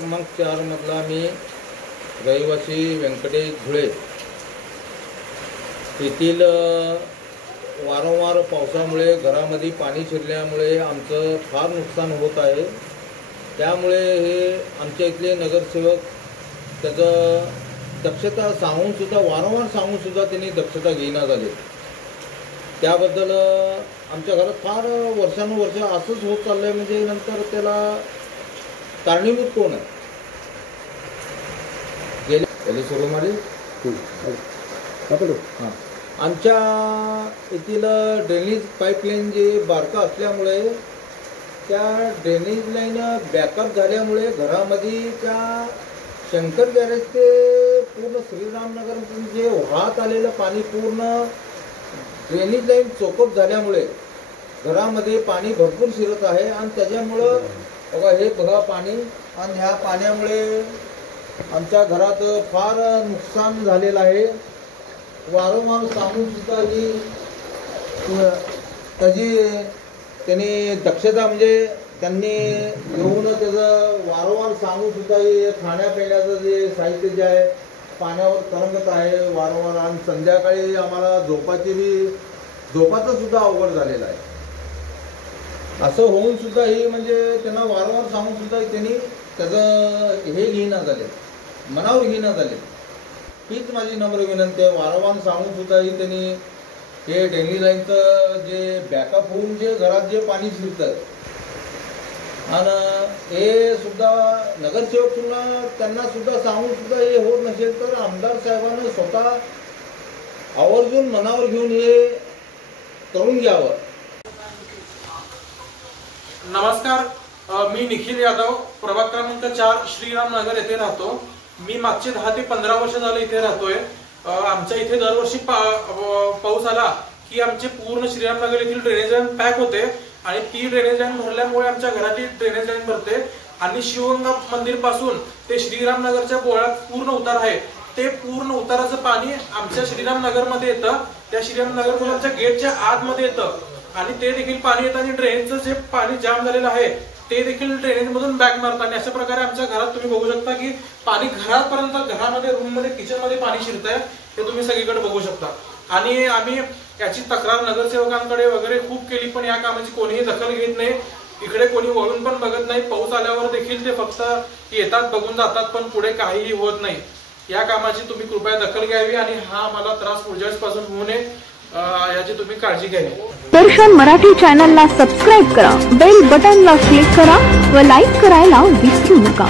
क्रमांक 4 मधला मी रहिवासी व्यंकटेश धुळे येथील वारंवार पावसामुळे घरामध्ये पाणी शिरल्यामुळे आमचं फार नुकसान होत आहे। त्यामुळे हे आमच्या इथले नगरसेवक त्याचं दक्षता सांगूनसुद्धा वारंवार सांगूनसुद्धा त्यांनी दक्षता घेईना झाली। त्याबद्दल आमच्या घरात फार वर्षानुवर्ष असंच होत चाललं आहे। म्हणजे नंतर त्याला कारणीभूत कोण आहे? गेले सुरू मारी हां आमच्या येथील ड्रेनेज पाईपलाईन जे बारका असल्यामुळे त्या ड्रेनेज लाईन बॅकअप झाल्यामुळे घरामध्ये त्या शंकर गॅरेज ते पूर्ण श्रीरामनगर जे वाहत आलेलं पाणी पूर्ण ड्रेनेज लाईन चोकअप झाल्यामुळे घरामध्ये पाणी भरपूर शिरत आहे। आणि त्याच्यामुळं बघा हे बघा पाणी, आणि ह्या पाण्यामुळे आमच्या घरात फार नुकसान झालेलं आहे। वारंवार सांगूनसुद्धा ही त्याची त्यांनी दक्षता म्हणजे त्यांनी घेऊन त्याचं वारंवार सांगूनसुद्धा हे खाण्यापिण्याचं जे साहित्य जे आहे पाण्यावर तरंगत आहे वारंवार। आणि संध्याकाळी आम्हाला झोपाचं सुद्धा अवघड झालेलं आहे। असं होऊन सुद्धा ही म्हणजे त्यांना वारंवार सांगून सुद्धा त्यांनी त्याचं हे घेईना झाले, मनावर घेईना झाले। हीच माझी नम्र विनंती आहे। वारंवार सांगून सुद्धा ही त्यांनी हे ड्रेनेज लाईनचं जे बॅकअप होऊन जे घरात जे पाणी शिरतं आणि हे सुद्धा नगरसेवक सुद्धा त्यांना सुद्धा सांगून सुद्धा हे होत नसेल तर आमदार साहेबांना स्वतः आवर्जून मनावर घेऊन हे करून घ्यावं। नमस्कार, मी निखिल यादव, प्रभाग क्रमांक 4 श्रीरामनगर येथे राहतो। मी मागचे 10 ते 15 वर्ष झाले इथे राहतोय। आमच्या इथे दरवर्षी पाऊस आला की आमचे पूर्ण श्रीरामनगर येथील ड्रेनेज लाईन पॅक होते आणि ती ड्रेनेज लाईन भरल्यामुळे आमच्या घराची ड्रेनेज लाईन भरते आणि शिवगंगा मंदिर पासून ते श्रीरामनगरच्या बोळ्यात पूर्ण उतार आहे, ते पूर्ण उताराचं पाणी आमच्या श्रीरामनगर मध्ये येतं। त्या श्रीरामनगर मध्ये आमच्या गेटच्या आतमध्ये येतं आणि ते देखील पाणी येतं आणि ड्रेनेजचं जे पाणी जाम झालेलं आहे ते देखील ड्रेनेज मधून बॅक मारतं। आणि अशा प्रकारे आमच्या घरात तुम्ही बघू शकता की पाणी घरापर्यंत, घरामध्ये, रूम मध्ये, किचन मध्ये पाणी शिरतंय, हे तुम्ही सगळीकडे बघू शकता। आणि आम्ही याची तक्रार नगरसेवकांकडे वगैरे खूप केली, पण या कामाची कोणीही दखल घेत नाही। इकडे कोणी वळून पण बघत नाही। पाऊस आल्यावर देखील ते फक्त येतात, बघून जातात, पण पुढे काहीही होत नाही। या कामाची तुम्ही कृपया दखल घ्यावी आणि हा मला त्रास पुढच्या वेळेसपासून होऊ नये याची तुम्ही काळजी घ्यावी। दर्शन मराठी चॅनलला सबस्क्राईब करा, बेल बटनला क्लिक करा व लाईक करायला विसरू नका।